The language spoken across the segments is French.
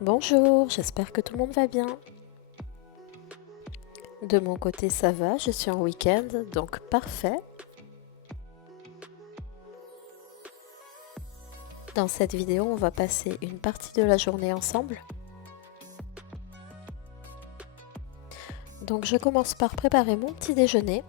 Bonjour, j'espère que tout le monde va bien. De mon côté ça va, je suis en week-end, donc parfait. Dans cette vidéo, on va passer une partie de la journée ensemble. Donc je commence par préparer mon petit déjeuner.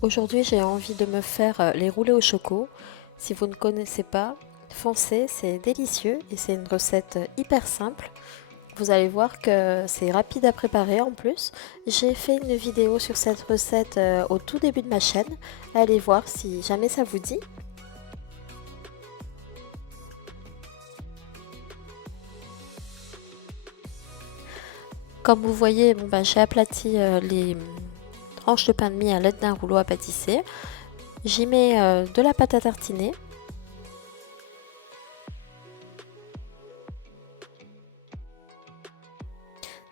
Aujourd'hui j'ai envie de me faire les roulés au choco. Si vous ne connaissez pas, foncez, c'est délicieux et c'est une recette hyper simple. Vous allez voir que c'est rapide à préparer en plus. J'ai fait une vidéo sur cette recette au tout début de ma chaîne. Allez voir si jamais ça vous dit. Comme vous voyez, j'ai aplati les tranches de pain de mie à l'aide d'un rouleau à pâtisser. J'y mets de la pâte à tartiner.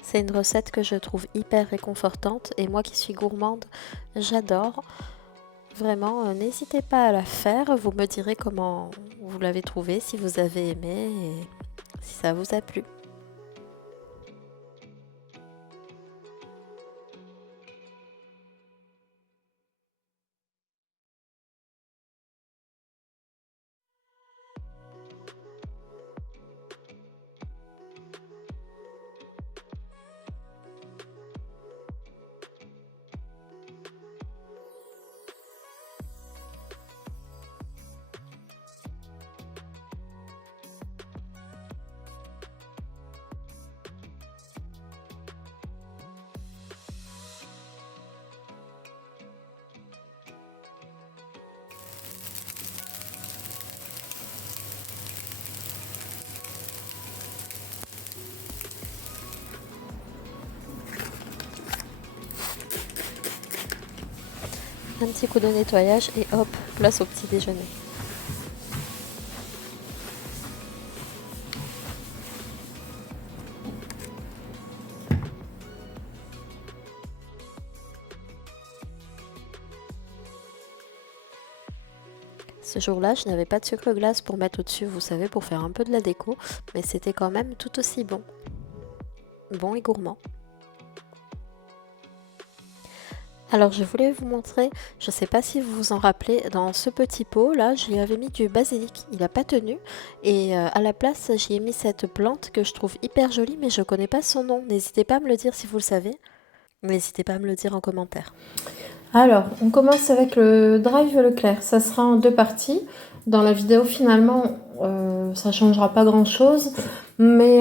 C'est une recette que je trouve hyper réconfortante et moi qui suis gourmande, j'adore. Vraiment, n'hésitez pas à la faire, vous me direz comment vous l'avez trouvée, si vous avez aimé et si ça vous a plu. Un petit coup de nettoyage et hop, place au petit déjeuner. Ce jour-là, je n'avais pas de sucre glace pour mettre au-dessus, vous savez, pour faire un peu de la déco, mais c'était quand même tout aussi bon. Bon et gourmand. Alors je voulais vous montrer, je ne sais pas si vous vous en rappelez, dans ce petit pot là, j'y avais mis du basilic, il n'a pas tenu. Et à la place, j'y ai mis cette plante que je trouve hyper jolie, mais je ne connais pas son nom. N'hésitez pas à me le dire si vous le savez. N'hésitez pas à me le dire en commentaire. Alors, on commence avec le drive Leclerc. Ça sera en deux parties. Dans la vidéo, finalement, ça changera pas grand-chose. Mais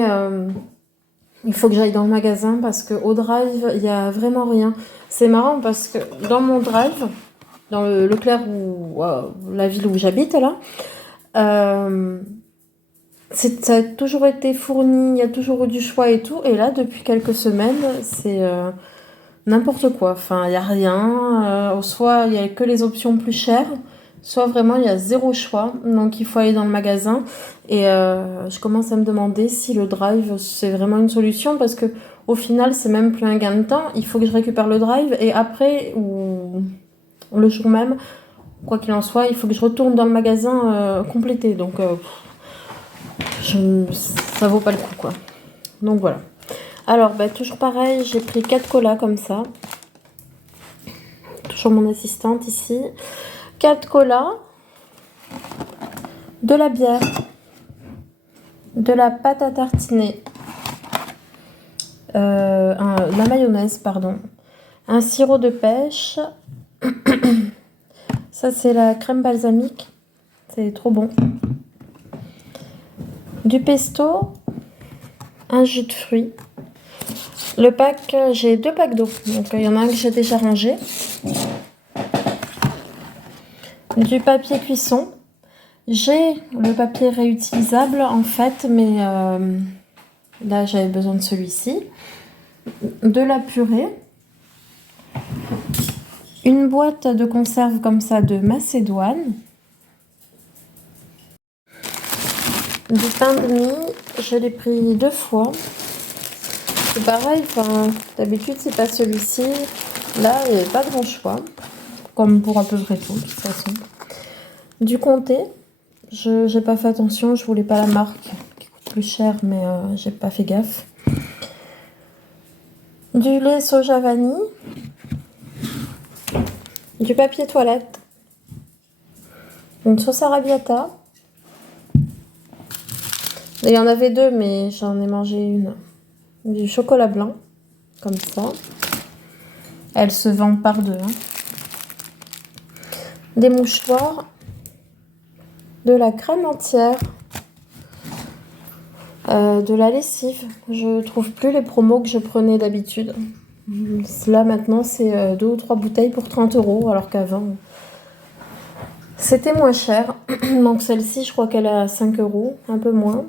il faut que j'aille dans le magasin parce qu'au drive, il n'y a vraiment rien. C'est marrant parce que dans mon drive, dans le Leclerc, la ville où j'habite, là, ça a toujours été fourni, il y a toujours eu du choix et tout. Et là, depuis quelques semaines, c'est n'importe quoi. Enfin, il n'y a rien. Soit il n'y a que les options plus chères, soit vraiment il y a zéro choix. Donc il faut aller dans le magasin. Et je commence à me demander si le drive, c'est vraiment une solution. Parce que au final, c'est même plus un gain de temps. Il faut que je récupère le drive. Et après, ou le jour même, quoi qu'il en soit, il faut que je retourne dans le magasin compléter. Donc ça vaut pas le coup, quoi. Donc voilà. Alors, toujours pareil, j'ai pris 4 colas comme ça. Toujours mon assistante ici. 4 colas. De la bière. De la pâte à tartiner. La mayonnaise, pardon. Un sirop de pêche. Ça, c'est la crème balsamique. C'est trop bon. Du pesto. Un jus de fruits. Le pack, j'ai 2 packs d'eau. Donc, il y en a un que j'ai déjà rangé. Du papier cuisson. J'ai le papier réutilisable, en fait, mais là, j'avais besoin de celui-ci. De la purée. Une boîte de conserve comme ça de Macédoine. Du pain de mie, je l'ai pris 2 fois. C'est pareil, enfin, d'habitude c'est pas celui-ci. Là, il n'y avait pas grand choix, comme pour à peu près tout de toute façon. Du comté, je n'ai pas fait attention, je voulais pas la marque qui coûte plus cher, mais j'ai pas fait gaffe. Du lait soja vanille, du papier toilette, une sauce arrabbiata. Il y en avait 2, mais j'en ai mangé une. Du chocolat blanc, comme ça. Elles se vendent par 2. Des mouchoirs, de la crème entière, de la lessive. Je trouve plus les promos que je prenais d'habitude. Là maintenant c'est 2 ou 3 bouteilles pour 30 €, alors qu'avant c'était moins cher. Donc celle-ci je crois qu'elle est à 5 €, un peu moins.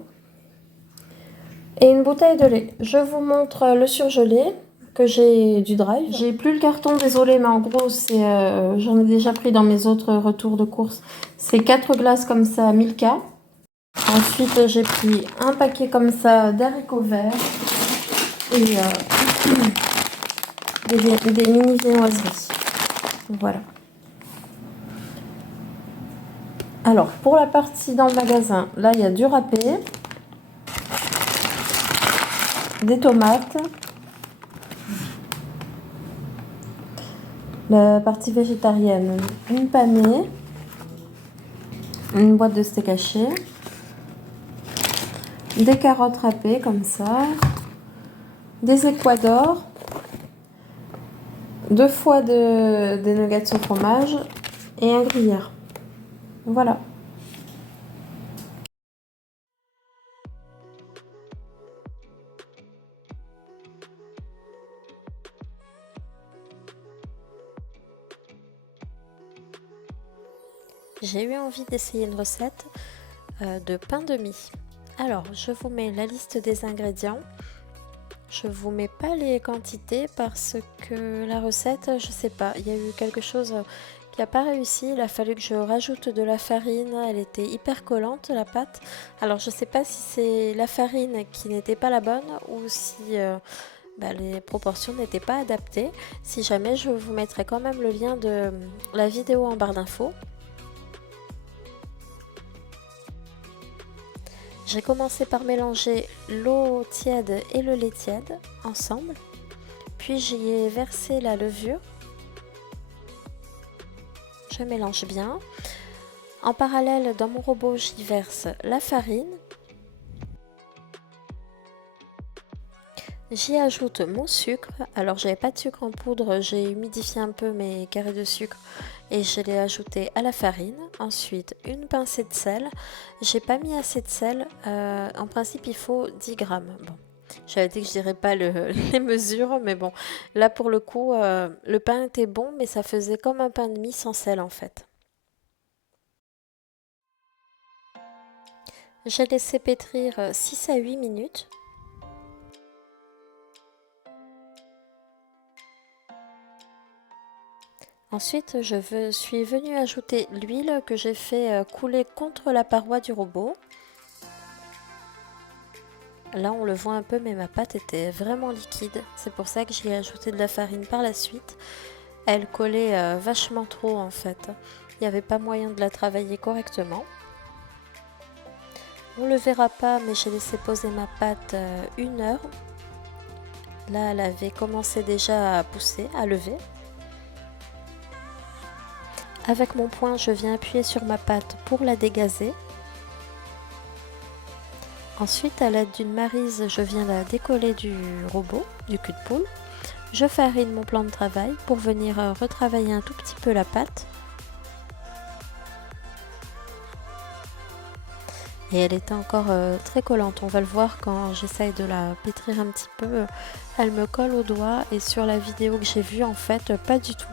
Et une bouteille de lait. Je vous montre le surgelé que j'ai du Drive. J'ai plus le carton, désolé, mais en gros c'est j'en ai déjà pris dans mes autres retours de course. C'est 4 glaces comme ça, Milka. Ensuite j'ai pris un paquet comme ça d'haricots verts et des mini viennoiseries. Voilà. Alors pour la partie dans le magasin, là il y a du râpé, des tomates, la partie végétarienne, une panée, une boîte de steak haché, des carottes râpées comme ça, des équadors, 2 fois des nuggets au fromage et un gruyère. Voilà. J'ai eu envie d'essayer une recette de pain de mie. Alors, je vous mets la liste des ingrédients. Je vous mets pas les quantités parce que la recette, je sais pas, il y a eu quelque chose qui n'a pas réussi. Il a fallu que je rajoute de la farine. Elle était hyper collante, la pâte. Alors, je sais pas si c'est la farine qui n'était pas la bonne ou si les proportions n'étaient pas adaptées. Si jamais, je vous mettrai quand même le lien de la vidéo en barre d'infos. J'ai commencé par mélanger l'eau tiède et le lait tiède ensemble, puis j'y ai versé la levure. Je mélange bien. En parallèle, dans mon robot, j'y verse la farine. J'y ajoute mon sucre. Alors, j'avais pas de sucre en poudre, j'ai humidifié un peu mes carrés de sucre et je l'ai ajouté à la farine. Ensuite, une pincée de sel. J'ai pas mis assez de sel. En principe, il faut 10 grammes. Bon, j'avais dit que je dirais pas les mesures, mais bon, là pour le coup, le pain était bon, mais ça faisait comme un pain de mie sans sel en fait. J'ai laissé pétrir 6 à 8 minutes. Ensuite, suis venue ajouter l'huile que j'ai fait couler contre la paroi du robot. Là, on le voit un peu, mais ma pâte était vraiment liquide. C'est pour ça que j'y ai ajouté de la farine par la suite. Elle collait vachement trop en fait. Il n'y avait pas moyen de la travailler correctement. On ne le verra pas, mais j'ai laissé poser ma pâte 1 heure. Là, elle avait commencé déjà à pousser, à lever. Avec mon poing, je viens appuyer sur ma pâte pour la dégazer. Ensuite, à l'aide d'une maryse, je viens la décoller du robot, du cul de poule. Je farine mon plan de travail pour venir retravailler un tout petit peu la pâte. Et elle était encore très collante. On va le voir quand j'essaye de la pétrir un petit peu. Elle me colle au doigt et sur la vidéo que j'ai vue, en fait, pas du tout.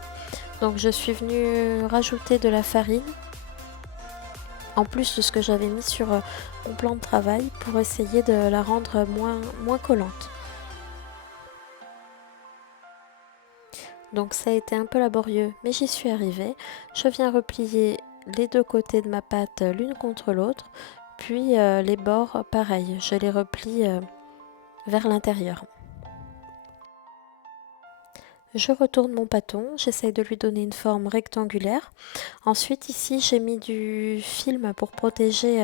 Donc je suis venue rajouter de la farine en plus de ce que j'avais mis sur mon plan de travail pour essayer de la rendre moins collante. Donc ça a été un peu laborieux, mais j'y suis arrivée. Je viens replier les 2 côtés de ma pâte l'une contre l'autre, Puis les bords, pareil, je les replie vers l'intérieur. Je retourne mon pâton, j'essaye de lui donner une forme rectangulaire. Ensuite ici j'ai mis du film pour protéger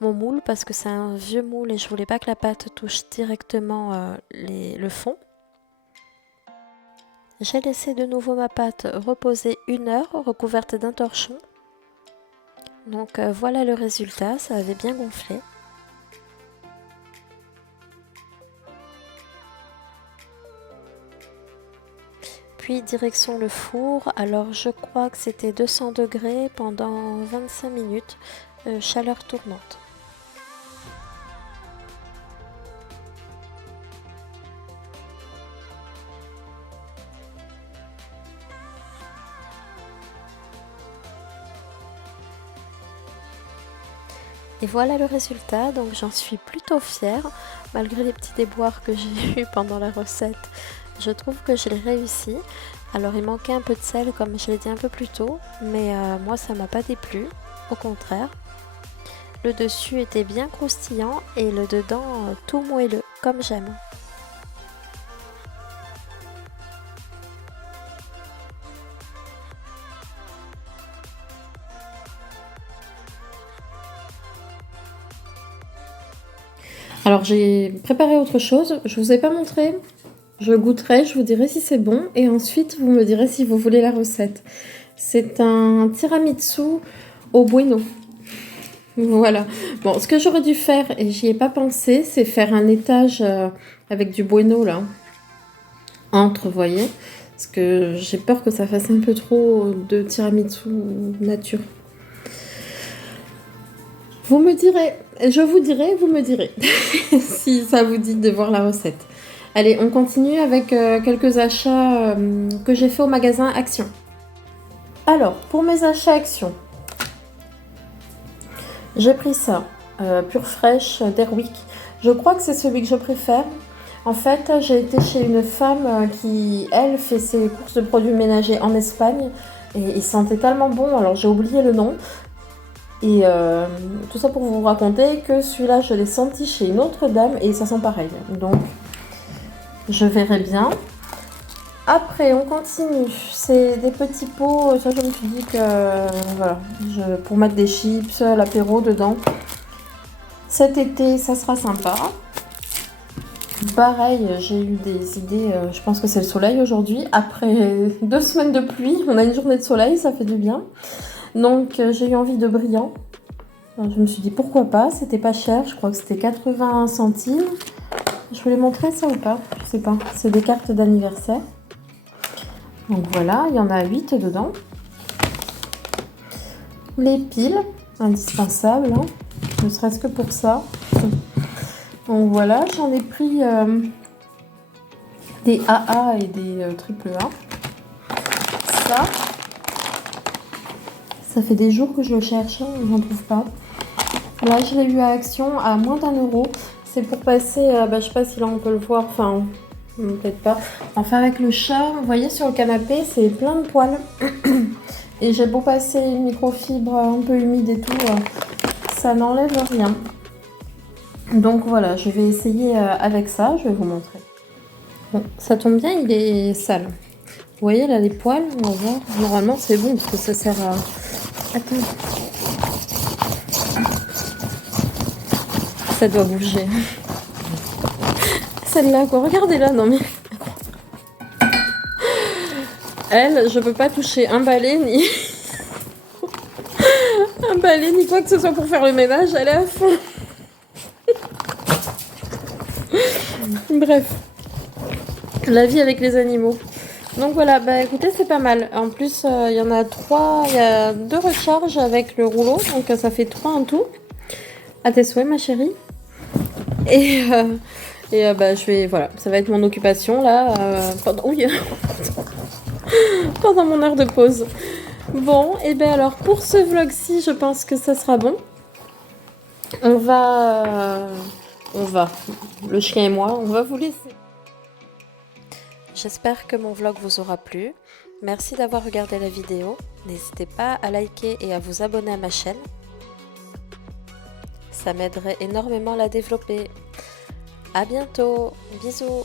mon moule parce que c'est un vieux moule et je voulais pas que la pâte touche directement le fond. J'ai laissé de nouveau ma pâte reposer 1 heure recouverte d'un torchon. Donc voilà le résultat, ça avait bien gonflé. Puis direction le four, alors je crois que c'était 200 degrés pendant 25 minutes, chaleur tournante. Et voilà le résultat, donc j'en suis plutôt fière, malgré les petits déboires que j'ai eus pendant la recette. Je trouve que je l'ai réussi. Alors il manquait un peu de sel comme je l'ai dit un peu plus tôt, mais moi ça m'a pas déplu, au contraire. Le dessus était bien croustillant et le dedans tout moelleux, comme j'aime. Alors j'ai préparé autre chose, je vous ai pas montré. Je goûterai, je vous dirai si c'est bon et ensuite vous me direz si vous voulez la recette. C'est un tiramisu au bueno. Voilà. Bon, ce que j'aurais dû faire et j'y ai pas pensé, c'est faire un étage avec du bueno là. Entre, vous voyez. Parce que j'ai peur que ça fasse un peu trop de tiramisu nature. Vous me direz, je vous dirai, vous me direz si ça vous dit de voir la recette. Allez, on continue avec quelques achats que j'ai fait au magasin Action. Alors, pour mes achats Action, j'ai pris ça, Pure Fraîche d'Airwick. Je crois que c'est celui que je préfère. En fait, j'ai été chez une femme qui, elle, fait ses courses de produits ménagers en Espagne. Et il sentait tellement bon, alors j'ai oublié le nom. Et tout ça pour vous raconter que celui-là, je l'ai senti chez une autre dame et ça sent pareil. Donc, je verrai bien. Après, on continue. C'est des petits pots. Ça, je me suis dit que voilà, pour mettre des chips, l'apéro dedans. Cet été, ça sera sympa. Pareil, j'ai eu des idées. Je pense que c'est le soleil aujourd'hui. Après 2 semaines de pluie, on a une journée de soleil, ça fait du bien. Donc, j'ai eu envie de brillant. Alors, je me suis dit pourquoi pas. C'était pas cher. Je crois que c'était 80 centimes. Je voulais montrer ça ou pas? Je sais pas. C'est des cartes d'anniversaire. Donc voilà, il y en a 8 dedans. Les piles, indispensables, hein, ne serait-ce que pour ça. Donc voilà, j'en ai pris des AA et des triple A. Ça fait des jours que je le cherche, hein, je n'en trouve pas. Là, je l'ai eu à Action à moins d'1 €. C'est pour passer, je sais pas si là on peut le voir, enfin peut-être pas. Enfin avec le chat, vous voyez sur le canapé, c'est plein de poils. Et j'ai beau passer une microfibre un peu humide et tout, ça n'enlève rien. Donc voilà, je vais essayer avec ça, je vais vous montrer. Bon, ça tombe bien, il est sale. Vous voyez là les poils, on va voir. Normalement c'est bon parce que ça sert à... Attends. Ça doit bouger. Celle-là quoi, regardez-la, non mais... Elle, je peux pas toucher un balai ni... un balai ni quoi que ce soit pour faire le ménage, elle est à fond. Bref. La vie avec les animaux. Donc voilà, bah écoutez, c'est pas mal. En plus, il y en a 3, il y a 2 recharges avec le rouleau, donc ça fait 3 en tout. À tes souhaits, ma chérie. Et je vais, voilà, ça va être mon occupation là, pendant mon heure de pause. Bon, et bien alors pour ce vlog-ci, je pense que ça sera bon. On va, le chien et moi, on va vous laisser. J'espère que mon vlog vous aura plu. Merci d'avoir regardé la vidéo. N'hésitez pas à liker et à vous abonner à ma chaîne. Ça m'aiderait énormément à la développer. À bientôt, bisous.